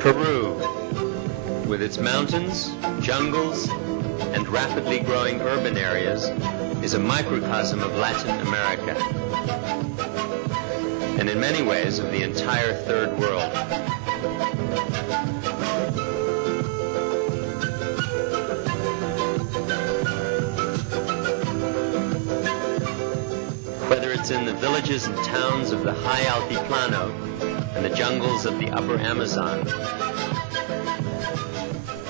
Peru, with its mountains, jungles, and rapidly growing urban areas, is a microcosm of Latin America, and in many ways of the entire Third World. Whether it's in the villages and towns of the high Altiplano and the jungles of the upper Amazon,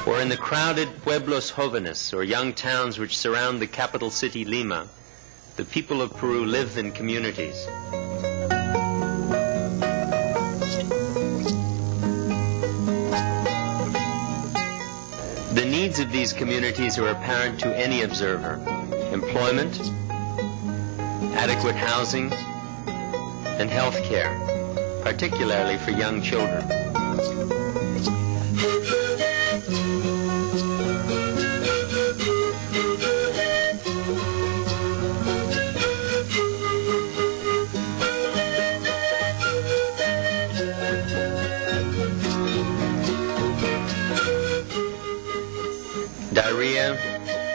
or in the crowded pueblos jóvenes, or young towns which surround the capital city Lima, the people of Peru live in communities. The needs of these communities are apparent to any observer: employment, adequate housing, and health care, particularly for young children. Diarrhea,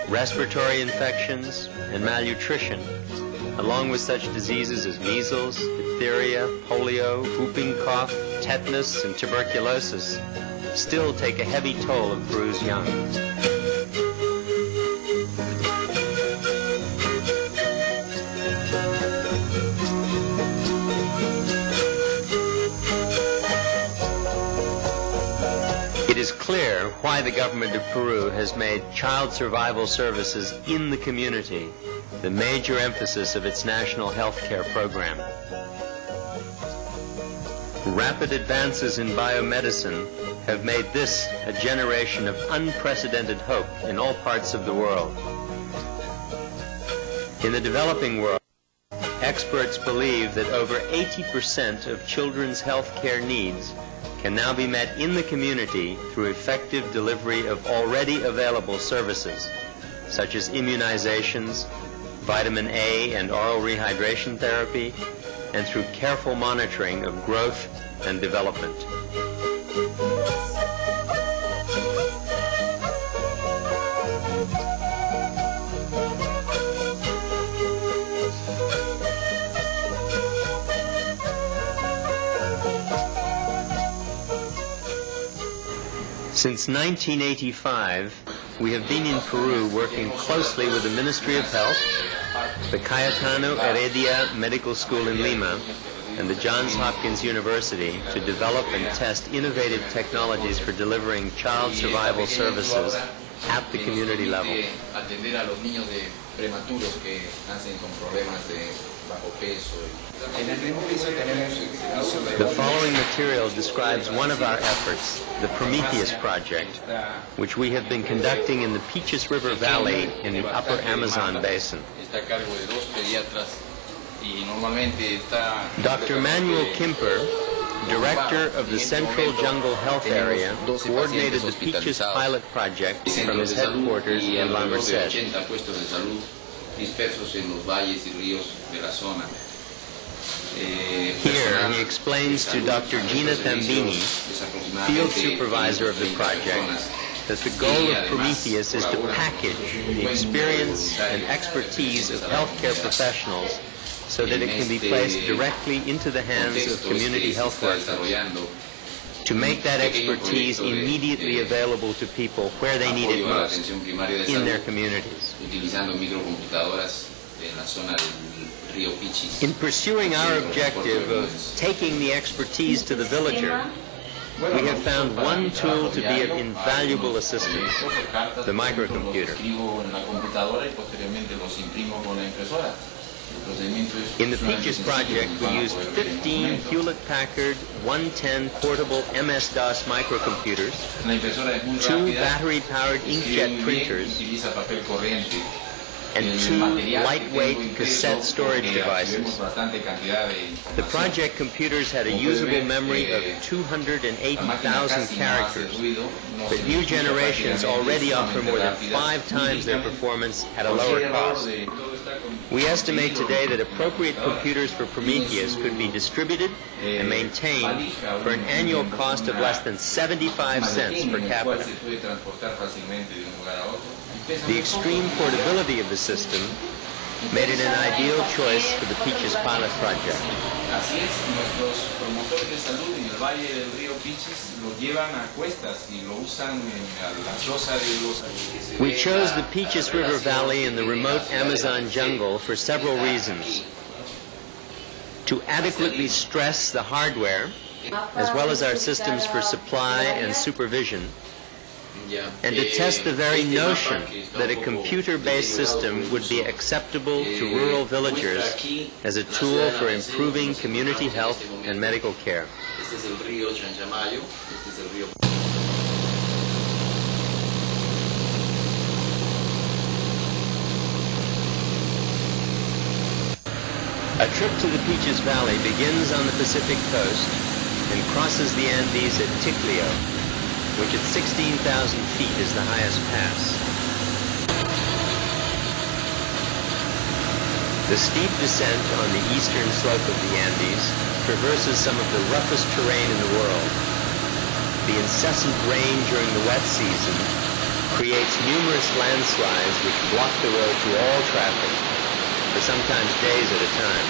respiratory infections, and malnutrition, along with such diseases as measles, diphtheria, polio, whooping cough, tetanus, and tuberculosis, still take a heavy toll of Peru's young. It is clear why the government of Peru has made child survival services in the community the major emphasis of its national health care program. Rapid advances in biomedicine have made this a generation of unprecedented hope in all parts of the world. In the developing world, experts believe that over 80% of children's health care needs can now be met in the community through effective delivery of already available services, such as immunizations, vitamin A and oral rehydration therapy, and through careful monitoring of growth and development. Since 1985, we have been in Peru working closely with the Ministry of Health, the Cayetano Heredia Medical School in Lima, and the Johns Hopkins University to develop and test innovative technologies for delivering child survival services at the community level. The following material describes one of our efforts, the Prometheus project, which we have been conducting in the Peaches River Valley in the upper Amazon basin. Dr. Manuel Kimper, director of the Central Jungle Health Area, coordinated the Peaches pilot project from his headquarters in La Merced. Here, he explains to Dr. Gina Tambini, field supervisor of the project, that the goal of Prometheus is to package the experience and expertise of healthcare professionals so that it can be placed directly into the hands of community health workers, to make that expertise immediately available to people where they need it most, in their communities. In pursuing our objective of taking the expertise to the villager, we have found one tool to be of invaluable assistance, the microcomputer. In the Peaches project, we used 15 Hewlett-Packard 110 portable MS-DOS microcomputers, 2 battery-powered inkjet printers, and 2 lightweight cassette storage devices. The project computers had a usable memory of 280,000 characters, but new generations already offer more than 5 times their performance at a lower cost. We estimate today that appropriate computers for Prometheus could be distributed and maintained for an annual cost of less than 75 cents per capita. The extreme portability of the system made it an ideal choice for the Peaches pilot project. We chose the Peaches River Valley in the remote Amazon jungle for several reasons. To adequately stress the hardware, as well as our systems for supply and supervision, and to test the very notion that a computer-based system would be acceptable to rural villagers as a tool for improving community health and medical care. A trip to the Peaches Valley begins on the Pacific coast and crosses the Andes at Ticlio, which at 16,000 feet is the highest pass. The steep descent on the eastern slope of the Andes traverses some of the roughest terrain in the world. The incessant rain during the wet season creates numerous landslides which block the road to all traffic for sometimes days at a time.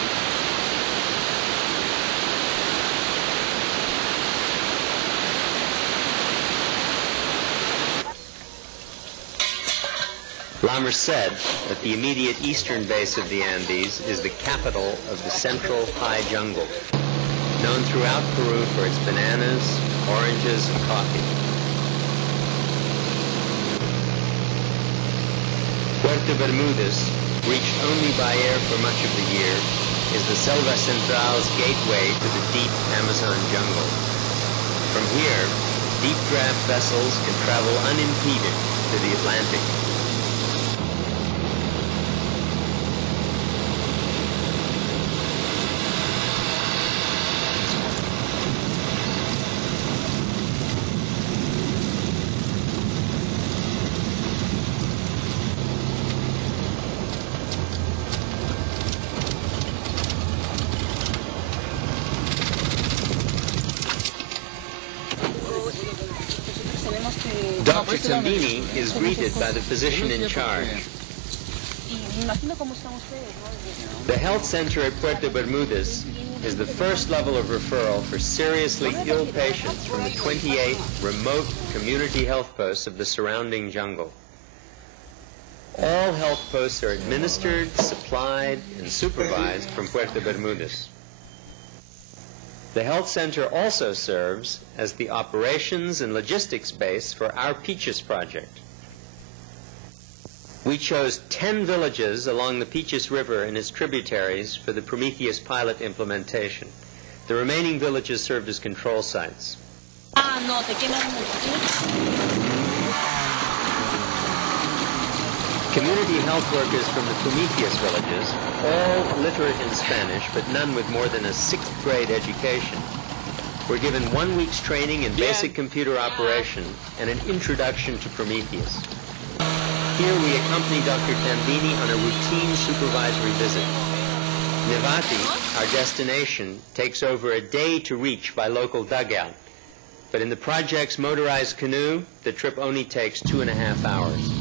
La Merced, at the immediate eastern base of the Andes, is the capital of the central high jungle, known throughout Peru for its bananas, oranges, and coffee. Puerto Bermudez, reached only by air for much of the year, is the Selva Central's gateway to the deep Amazon jungle. From here, deep draft vessels can travel unimpeded to the Atlantic. Dr. Tambini is greeted by the physician in charge. The health center at Puerto Bermudez is the first level of referral for seriously ill patients from the 28 remote community health posts of the surrounding jungle. All health posts are administered, supplied, and supervised from Puerto Bermudez. The health center also serves as the operations and logistics base for our Peaches project. We chose 10 villages along the Peaches River and its tributaries for the Prometheus pilot implementation. The remaining villages served as control sites. Community health workers from the Prometheus villages, all literate in Spanish, but none with more than a 6th grade education, were given 1 week's training in basic computer operation and an introduction to Prometheus. Here we accompany Dr. Tambini on a routine supervisory visit. Nevati, our destination, takes over a day to reach by local dugout, but in the project's motorized canoe, the trip only takes 2.5 hours.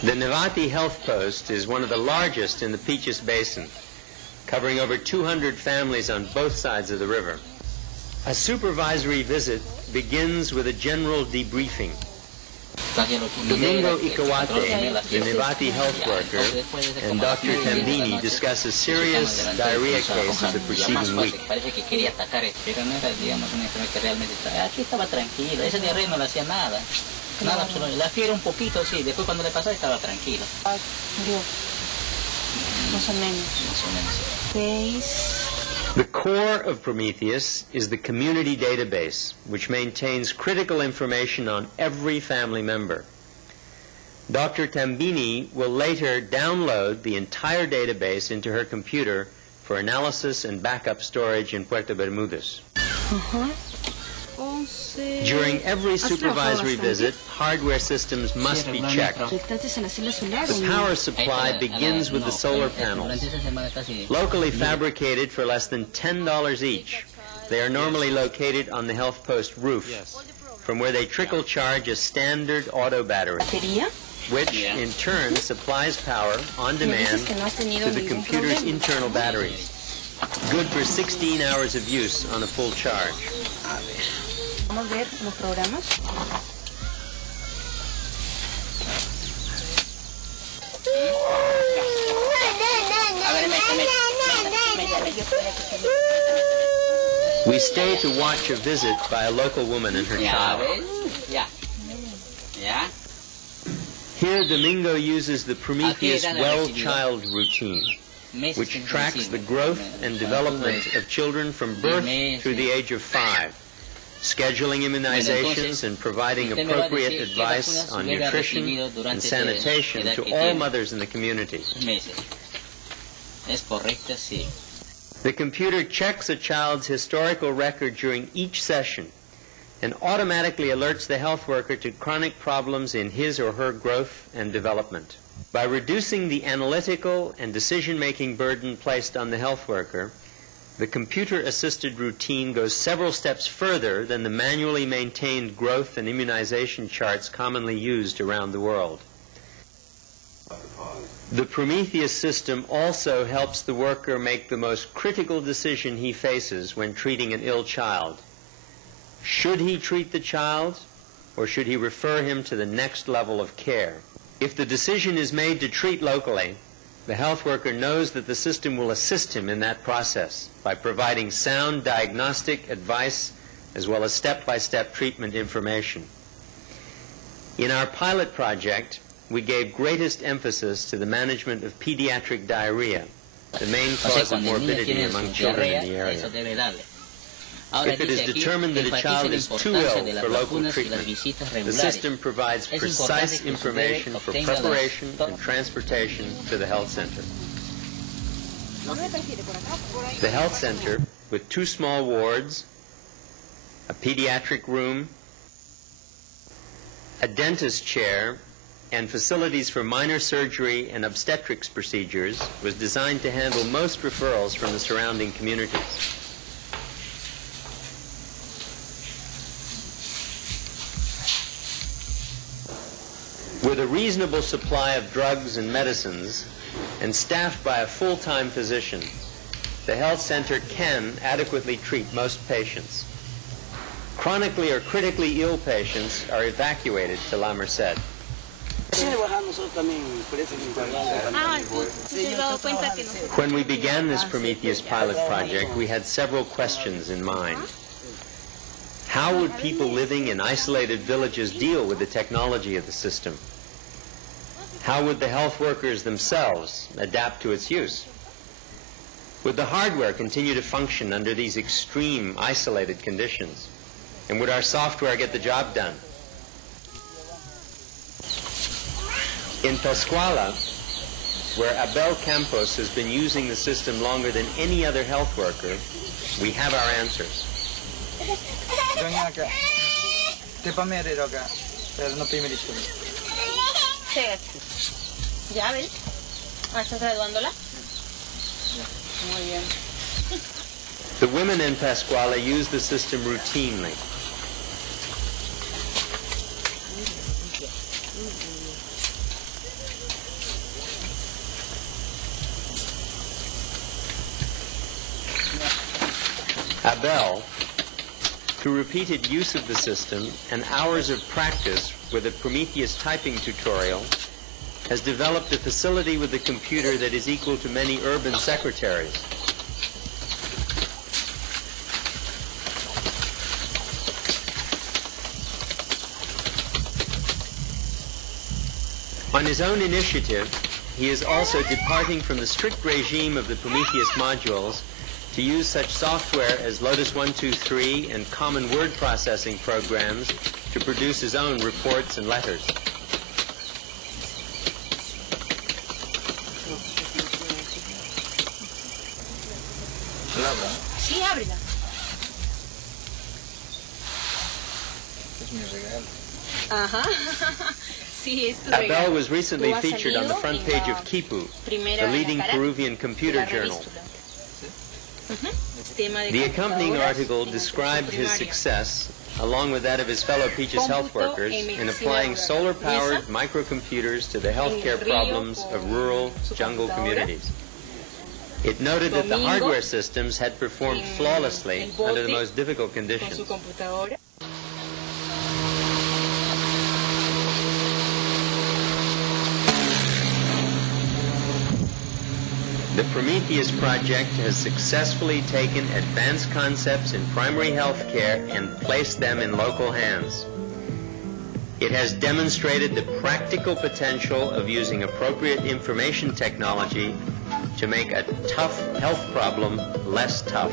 The Nevati Health Post is one of the largest in the Peaches Basin, covering over 200 families on both sides of the river. A supervisory visit begins with a general debriefing. Domingo Ikawate, the Nevati health worker, and Dr. Tambini discuss a serious diarrhea case of the preceding week. Nada, la fiebre un poquito, sí. Después cuando le pasó estaba tranquilo. Más o menos. The core of Prometheus is the community database, which maintains critical information on every family member. Dr. Tambini will later download the entire database into her computer for analysis and backup storage in Puerto Bermudez. During every supervisory visit, hardware systems must be checked. The power supply begins with the solar panels. Locally fabricated for less than $10 each, they are normally located on the health post roof, from where they trickle charge a standard auto battery, which in turn supplies power on demand to the computer's internal batteries, good for 16 hours of use on a full charge. Vamos a ver los programas. We stay to watch a visit by a local woman and her child. Here, Domingo uses the Prometheus well-child routine, which tracks the growth and development of children from birth through the age of 5, scheduling immunizations and providing appropriate advice on nutrition and sanitation to all mothers in the community. The computer checks a child's historical record during each session and automatically alerts the health worker to chronic problems in his or her growth and development. By reducing the analytical and decision-making burden placed on the health worker, the computer-assisted routine goes several steps further than the manually maintained growth and immunization charts commonly used around the world. The Prometheus system also helps the worker make the most critical decision he faces when treating an ill child. Should he treat the child, or should he refer him to the next level of care? If the decision is made to treat locally, the health worker knows that the system will assist him in that process by providing sound diagnostic advice as well as step-by-step treatment information. In our pilot project, we gave greatest emphasis to the management of pediatric diarrhea, the main cause of morbidity among children in the area. If it is determined that a child is too ill for local treatment, the system provides precise information for preparation and transportation to the health center. The health center, with 2 small wards, a pediatric room, a dentist chair, and facilities for minor surgery and obstetrics procedures, was designed to handle most referrals from the surrounding communities. With a reasonable supply of drugs and medicines, and staffed by a full-time physician, the health center can adequately treat most patients. Chronically or critically ill patients are evacuated to La Merced. When we began this Prometheus pilot project, we had several questions in mind. How would people living in isolated villages deal with the technology of the system? How would the health workers themselves adapt to its use? Would the hardware continue to function under these extreme, isolated conditions? And would our software get the job done? In Pascuala, where Abel Campos has been using the system longer than any other health worker, we have our answers. ¿Ya ves? ¿Estás graduándola? Muy bien. The women in Pascuala use the system routinely. Abel, through repeated use of the system and hours of practice, with a Prometheus typing tutorial, has developed a facility with a computer that is equal to many urban secretaries. On his own initiative, he is also departing from the strict regime of the Prometheus modules to use such software as Lotus 123 and common word processing programs to produce his own reports and letters. Sí, ábrela. Es mi regalo. Ajá. Sí, es tu Abel regalo. was recently Tú has featured on the salido front en page la of Kipu, primera the leading cara Peruvian de computer la journal. revista. Tema de The accompanying computadoras article en described his atención primaria. success, along with that of his fellow Peaches health Cómputo workers, en in medicina applying rural. solar-powered Esa, microcomputers to the healthcare Río problems of con rural su jungle computadora. communities. It noted that the Domingo hardware systems had performed en flawlessly el bote under the most difficult con conditions. su computadora. The Prometheus project has successfully taken advanced concepts in primary health care and placed them in local hands. It has demonstrated the practical potential of using appropriate information technology to make a tough health problem less tough.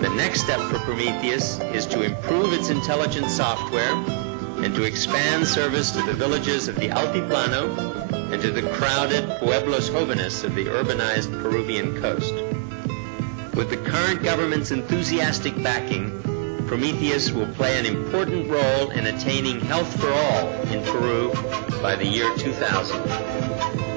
The next step for Prometheus is to improve its intelligent software and to expand service to the villages of the Altiplano and to the crowded Pueblos Jóvenes of the urbanized Peruvian coast. With the current government's enthusiastic backing, Prometheus will play an important role in attaining health for all in Peru by the year 2000.